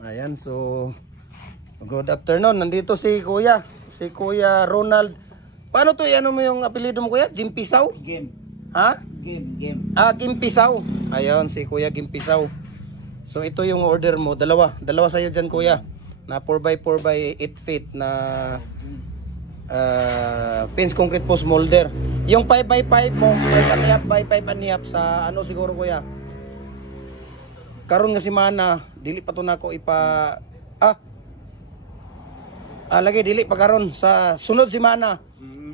Ayan, so good afternoon. Nandito si Kuya Ronald. Paano to? Ano mo yung apelyido mo, Kuya? Gimpisaw? Game. Ha? Game. Ah, Gimpisaw. Ayun, si Kuya Gimpisaw. So ito yung order mo, dalawa sa'yo dyan, Kuya, na 4x4 by 8 feet na pins concrete post molder. Yung 5x5 mo, 5 by 5 sa ano siguro, Kuya, karon nga si Mana, dili pa to nako ipa lagi dili pa karon sa sunod si Mana.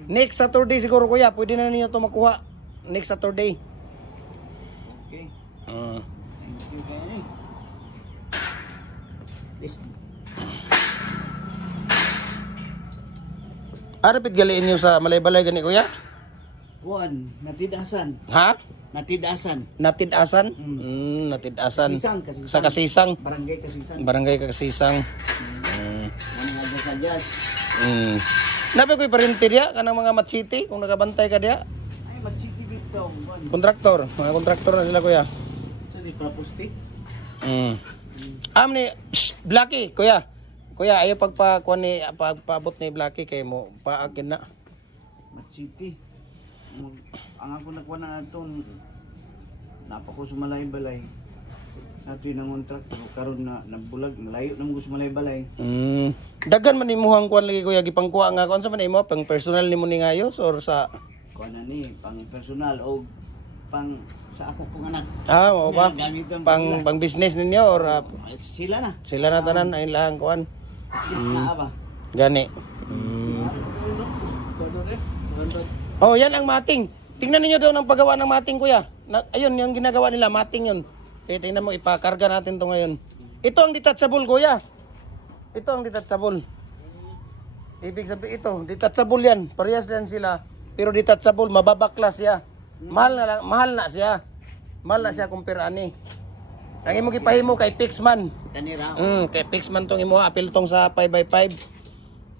Next Saturday siguro, Kuya, pwede na niyo to makuha next Saturday. Okay. Uh, Thank you, Benny. Arapit galiin niyo sa Malaybalay gani, Kuya? Kuan, natidasan. Ha? Natidasan. Natidasan? Natidasan. Kasisang. Sa Kasisang. Barangay Kasisang. Barangay Kasisang. Ano nga sa Jazz. Nabi ko'y parinti diya, kanang mga matsiti, kung nakabantay ka diya. Ay, magsiki dito. Kontraktor, mga kontraktor na sila, Kuya. Sa di prapusti. Ni, Blacky, Kuya. Kuya, ayaw pagpaabot ni Blacky kay mo, paakin na. Magsiki. Ang ako nakuha na itong napako sumalay-balay. Nato yung kontrak, karon na nabulag, malayo na mo sumalay-balay. Dagan man imuhang kuan lagi, Kuya, gipangkuha nga kuan sa man imo, pang personal nimo ni ngayos or sa Kuha na ni, pang personal o pang sa ako pong anak. oo ba? Gamiton Pang business ninyo or sila na. sila na tanan ay lang kuan. At least na ba? Gani. Oh, yan ang mating. Tingnan niyo daw ng paggawa ng mating, Kuya. Ayun, yung ginagawa nila, mating yun. Kaya tingnan mo, ipakarga natin to ngayon. Ito ang detachable, Kuya. Ito ang detachable. Ibig sabihin ito, detachable yan. Parehas yan sila. Pero detachable, mababaklas siya. Mahal na siya. Mahal na siya kumpira ani. Ang imo gipahimo kay Pixman. Kanira. Kay Pixman tong imo apil tong sa 5x5.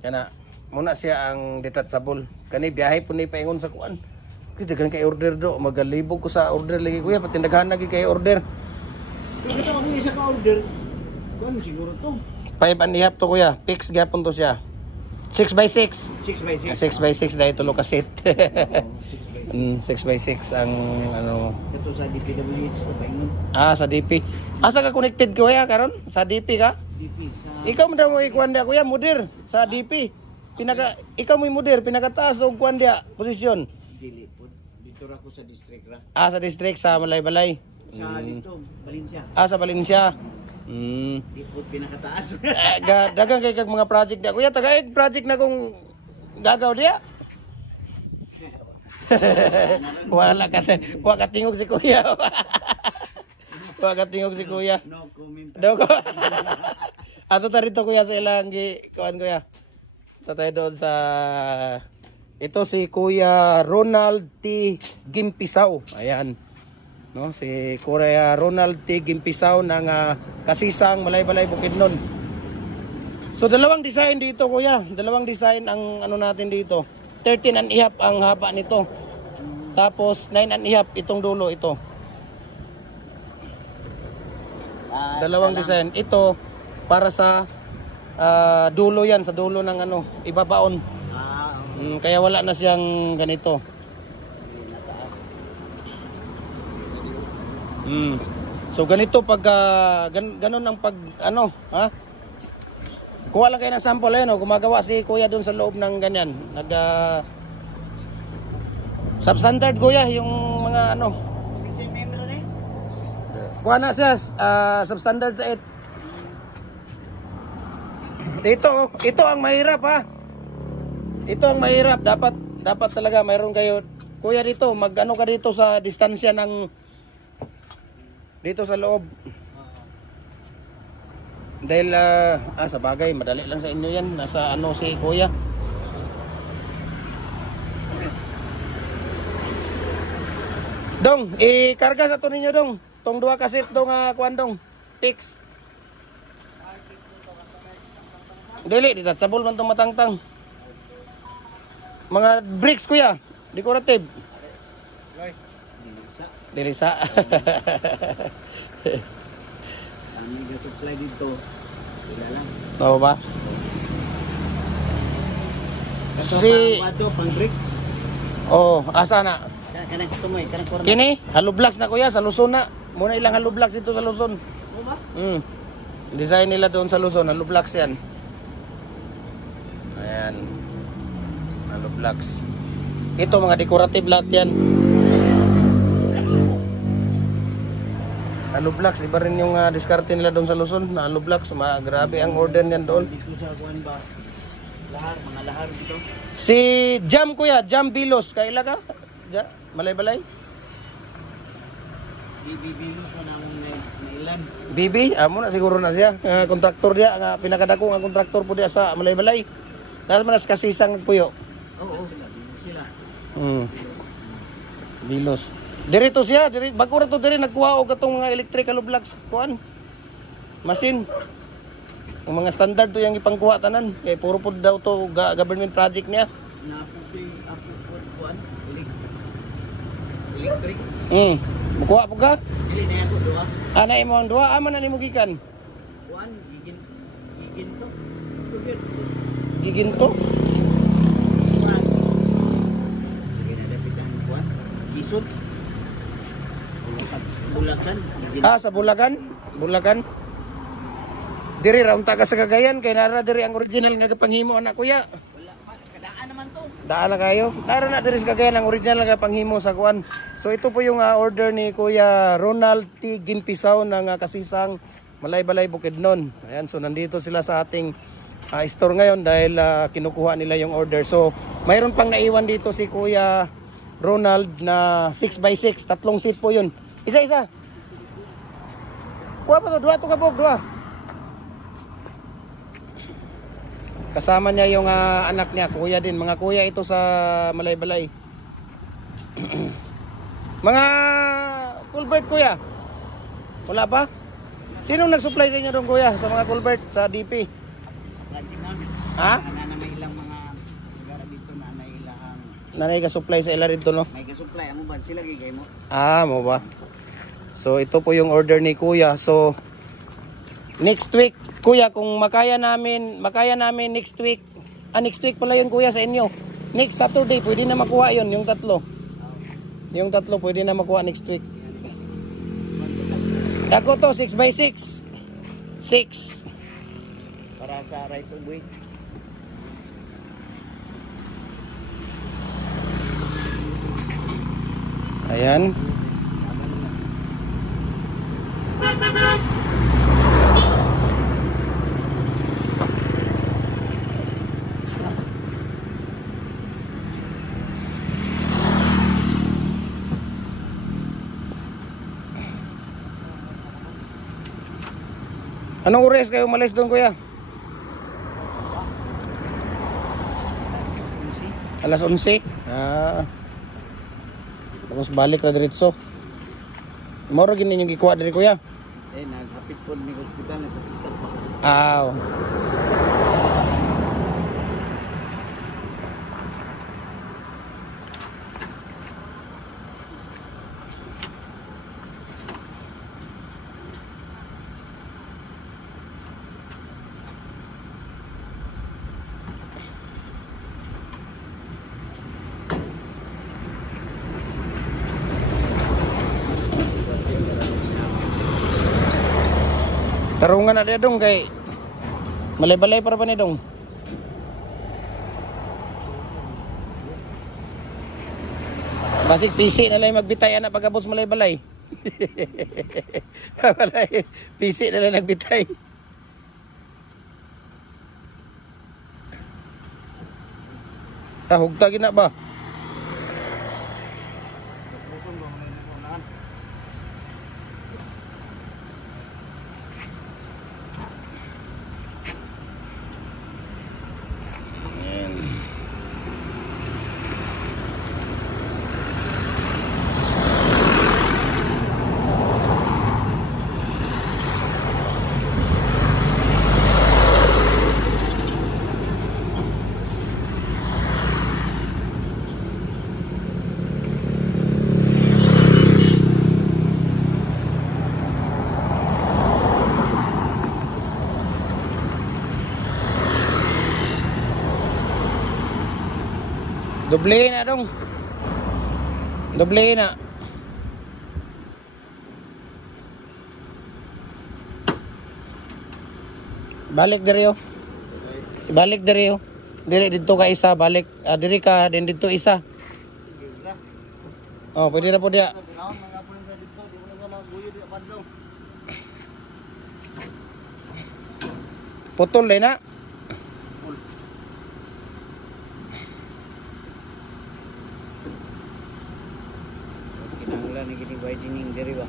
Kana muna siya ang detachable. Kani biyahe po ni paingon sa kuan. Kaya dagan kay order do, magalibog ko sa order lagi, Kuya, pati daghan lagi kay order. Pero ito ako isa ka order. Kuan siguro to. 5.5 to, Kuya. Fix gyapon to siya. 6x6. 6x6. 6x6 dahil tulo ka set. 6x6. 6x6 ang ano. Ito sa DPWH to paingon. Sa DP. Asa ka connected, Kuya, karon? Sa DP ka? DP sa Ikaw mo daw mo ikuan dia, Kuya, mudir sa DP. Ikaw mo mudir, pinakataas og kuan dia, posisyon. dili po. Dito ra ko sa district ra. Sa district sa Malaybalay. Sa dito, Valencia. Sa Valencia. Di po pinakataas. Dagang kay kag mga project dia, Kuya, tagaig project na kung gagaw dia. Wala ka tingog si Kuya. Wala ka tingog si Kuya. No comment. Ato ta rito, Kuya, sa ilang kuan, Kuya. Tatay doon sa ito si Kuya Ronald T. Gimpisaw. Ayan. No, si Kuya Ronald T. Gimpisaw ng Kasisang, Malaybalay, Bukidnon. So dalawang design dito, Kuya. Dalawang design ang ano natin dito. 13.5 ang haba nito. Tapos 9.5 itong dulo ito. Dalawang design. Ito para sa dulo yan, sa dulo ng ano, ibabaon. Kaya wala na siyang ganito. So ganito pag ganun ang pag ano, ha? Kuha lang kayo ng sample ayun, gumagawa si Kuya doon sa loob ng ganyan. Substandard, Kuya, yung mga ano. Kuha na siya substandard sa 8. Ito ang mahirap, ha. Ito ang mahirap. Dapat talaga mayroon kayo, Kuya, dito. Mag-ano ka dito sa distansya ng dito sa loob. Dahil sa bagay, madali lang sa inyo yan. Nasa ano si Kuya. Dong, ikarga sa to ninyo, Dong. Tong 2 kaset dong kuan, Dong. Fix. Dili, detachable man itong matangtang. Mga bricks, Kuya. Decorative. Dilisa. Kami ga supply dito. Wala lang. Oo ba? Ito Si pang wato, pang bricks. oh, asa na? Kanang tumoy, kanang korna. Kini, Halo Blocks na kuya sa Luzon na. Muna ilang Halo Blocks dito sa Luzon. Ano ba? Design nila doon sa Luzon, Halo Blocks yan. Ayan. Halo Blocks. Ito mga decorative lahat yan. Halo Blocks, iba rin yung diskarte nila doon sa Luzon na Halo Blocks. Grabe ang order niyan doon. Dito sa kuan ba? Lahar, mga lahar dito. Si Jam kuya, Jam Bilos, kaila ka? Malay-balay? Bibilos mo nang nailan. Bibi, amo na siguro na siya. Kontraktor dia, nga pinakadako nga kontraktor po dia sa Malay-balay. Dahil manas kasisang nagpuyo. Oo, sila. Bilos. Dirito siya, bago ra to diri nagkuha og katong mga electrical blocks kuan. Machine. Ang mga standard to yang ipangkuha tanan. Kay puro pud daw to government project niya. Naputi ako kuan, electric. Mukuha po ka? Dili na ako duha. Ana imo ang duha, ama na nimo gikan. Kuan, gigin to. Tugid. Giginto. Kuan. Sige na dapat ang kuan. Gisod. Bulakan. Sa Bulacan? Bulacan? Diri ra unta ka sa Cagayan kay nara diri ang original nga panghimo anak kuya. Wala pa, kadaan naman to. Daan na kayo. Nara na diri sa Cagayan ang original nga panghimo sa kuan. So ito po yung order ni Kuya Ronald T. Ginpisaw ng Kasisang Malay-balay Bukidnon. Ayan, so nandito sila sa ating store ngayon dahil kinukuha nila yung order. So mayroon pang naiwan dito si Kuya Ronald na 6x6, tatlong seat po yun. Isa-isa. Kuha pa to, dua to kapog, dua. Kasama niya yung anak niya, kuya din. Mga kuya ito sa Malay-balay. Mga culvert kuya. Wala pa? Sinong nag-supply sa inyo doon kuya sa mga culvert sa DP? Project namin. Ha? Na may ilang mga sigara dito na may ilang Nanay ka supply sa ila rito no? may ka-supply amo ba sila gigay mo? Mo ba? So ito po yung order ni kuya. So next week kuya kung makaya namin next week. Next week pala yun kuya sa inyo. Next Saturday pwede na makuha yun yung tatlo. Yung tatlo pwede na makuha next week. Dako to 6x6. 6. Para sa right of way. Ayan. Anong oras kayo umalis doon kuya? Alas 11. Tapos balik na diretso. Moro gini yung gikuha diri kuya. Naghapit po ni hospital nagpa-check up ako. Tarungan na dia dong kay Malay-balay para pa ni dong. Basig PC na lang magbitay anak pagkabos Malay-balay. PC na lang nagbitay. Hugta gina ba? Doble na dong. Doble na. Balik diri oh. Balik diri oh. Dili dito ka isa, balik diri ka din dito isa. Oh, pwede na po dia. Putol din na. Kinahanglan ni gini widening diri ba.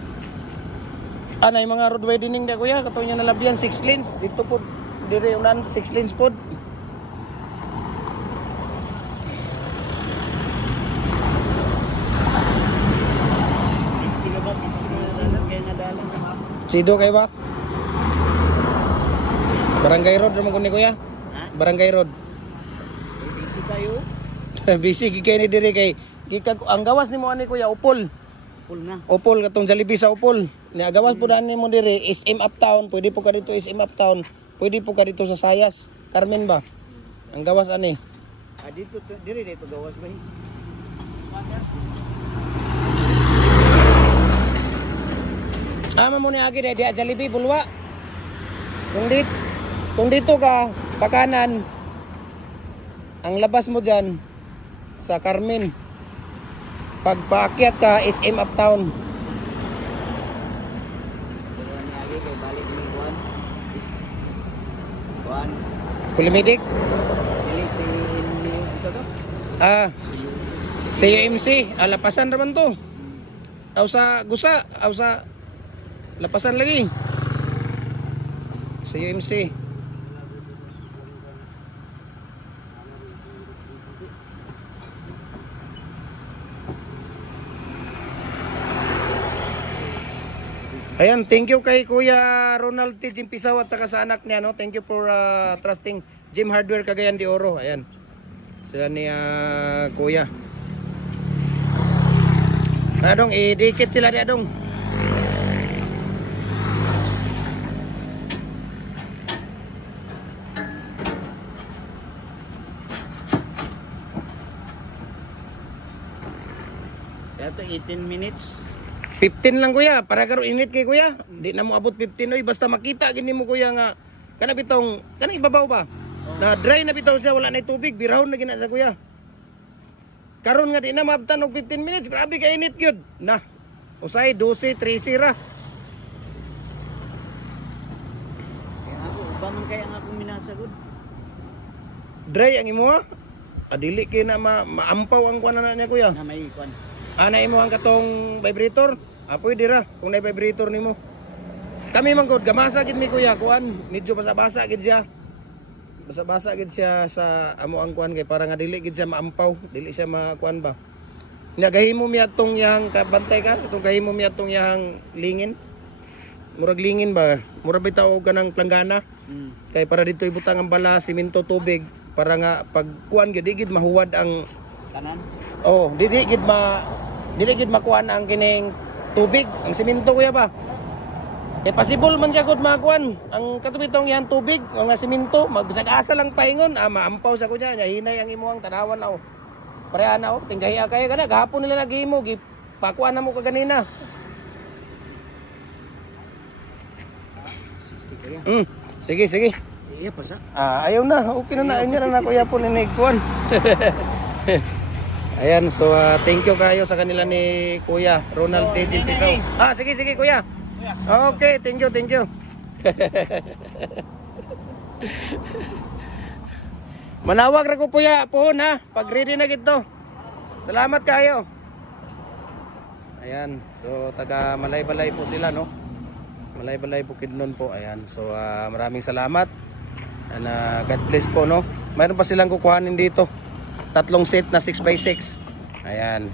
Anay mga road widening da kuya, kato nya nalabyan 6 lanes dito po diri unan 6 lanes pod. Sido kay ba? Barangay Road naman ko ni kuya. Ha? Barangay Road. Busy kayo? Busy gikay ni diri kay gikag ang gawas nimo ani kuya Upol. Full na. Upol katong Jollibee sa Upol. Ni gawas pud ani mo diri SM Uptown, pwede po ka dito SM Uptown. Pwede po ka dito sa Sayas, Carmen ba? Ang gawas ani. Dito diri dito gawas ba? Ama mo ni agi di Jollibee Bulwa. Kung dito ka pakanan ang labas mo diyan sa Carmen. Pag paakyat ka SM Uptown. Kulimedik? Si UMC, lapasan naman to. Aw sa gusa, aw sa lapasan lagi. Si UMC. Ayan, thank you kay Kuya Ronald T. Jim Pisaw at saka sa anak niya, no? Thank you for trusting Jim Hardware Cagayan de Oro. Ayan. Sila ni Kuya. Adong, idikit sila di adong. Ito 18 minutes. 15 lang kuya, para karo init kay kuya. Di na mo abot 15 oy, basta makita gini mo kuya nga kana bitong kana ibabaw ba? Na dry na bitaw siya, wala na tubig, birahon na gina sa kuya. Karon nga di na maabtan og 15 minutes, grabe ka init gyud. Na. Usay 12 13 ra. Kaya ako uba man kay ang akong minasagod. Dry ang imo ha? Adili kay na maampaw ang kuan na niya kuya. Na may kwan. Ana imo ang katong vibrator? Pwede ra kung na vibrator nimo. Kami man gud gamasa gid mi kuya, kuan, medyo basa-basa gid siya. Basa-basa gid siya sa amo ang kuan kay para nga dili gid siya maampaw, dili siya makuan ba. Nagahimo mi atong yang kabantay ka, itong gahimo mi atong yang lingin. Murag lingin ba? Murag bitaw kanang planggana. Kay para dito ibutang ang bala, simento, tubig para nga pag kuan gid gid mahuwad ang Kanan. oh, dili gid makuan ang kining tubig, ang simento kuya ba. Eh possible man siya gud makuan ang katubitong yan tubig o nga simento, magbisag asa lang paingon, maampaw sa kunya nya hinay ang imuhang tanawan na oh. Pareha na oh, tinggahi kay kana gahapon nila nagihimo gipakuan na mo kaganina. 60 kayo. Sige, sige. Iya pa sa. Ayaw na, okay na ayun na kuya po ni kuan. Ayan, so thank you kayo sa kanila ni Kuya Ronald T. Jim Pisaw. Sige, sige Kuya. Okay, thank you, thank you. Manawag ra ko Kuya pohon ha, pag ready na gito. Salamat kayo. Ayan, so taga Malay-Balay po sila no. Malay-Balay Bukidnon po. Ayan, so maraming salamat. And God bless po no. Mayroon pa silang kukuhanin dito. 3 set na 6x6. Ayan.